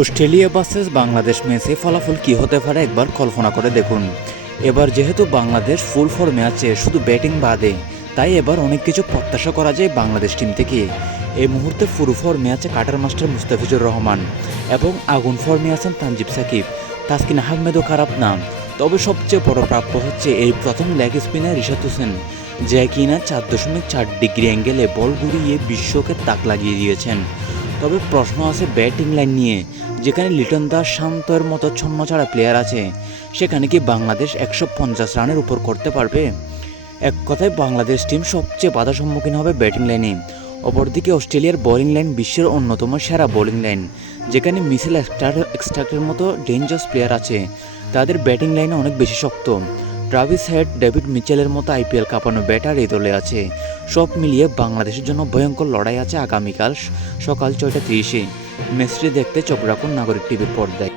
Australia versus Bangladesh ম্যাচে ফলাফল কি হতে পারে একবার কল্পনা করে দেখুন। এবার যেহেতু বাংলাদেশ ফুল ফর্মে আছে, শুধু ব্যাটিং বাদে, তাই এবার অনেক কিছু প্রত্যাশা করা যায় বাংলাদেশ টিম থেকে। এই মুহূর্তে ফুল ফর্মে আছে কাটার মাস্টার মুস্তাফিজুর রহমান এবং আগুন ফর্মে আছেন তানজিব সাকিব। তাসকিন আহমেদও খারাপ নাম তবে সবচেয়ে বড় প্রাপ্য হচ্ছে এই প্রথম লেগ স্পিনার রিশাদ হোসেন, যে কিনা চার দশমিক চার ডিগ্রি অ্যাঙ্গেলে বল ঘুরিয়ে বিশ্বকে তাক লাগিয়ে দিয়েছেন। তবে প্রশ্ন আছে ব্যাটিং লাইন নিয়ে যেখানে লিটন দাস শান্তর মতো ছন্ন ছাড়া প্লেয়ার আছে, সেখানে কি বাংলাদেশ একশো পঞ্চাশ রানের উপর করতে পারবে? এক কথায়, বাংলাদেশ টিম সবচেয়ে বাধা সম্মুখীন হবে ব্যাটিং লাইনে অপরদিকে অস্ট্রেলিয়ার বোলিং লাইন বিশ্বের অন্যতম সেরা বোলিং লাইন যেখানে মিসেল এক্সটার এক্সট্রাক্টের মতো ডেঞ্জারাস প্লেয়ার আছে। তাদের ব্যাটিং লাইনে অনেক বেশি শক্ত। ট্রাভিস হেড ডেভিড মিচেলের মতো আইপিএল কাঁপানো ব্যাটার এই দলে আছে। সব মিলিয়ে বাংলাদেশের জন্য ভয়ঙ্কর লড়াই আছে আগামীকাল সকাল ছয়টা তিরিশে। ম্যাচটি দেখতে চোখ রাখুন নাগরিক টিভির পর্দায়।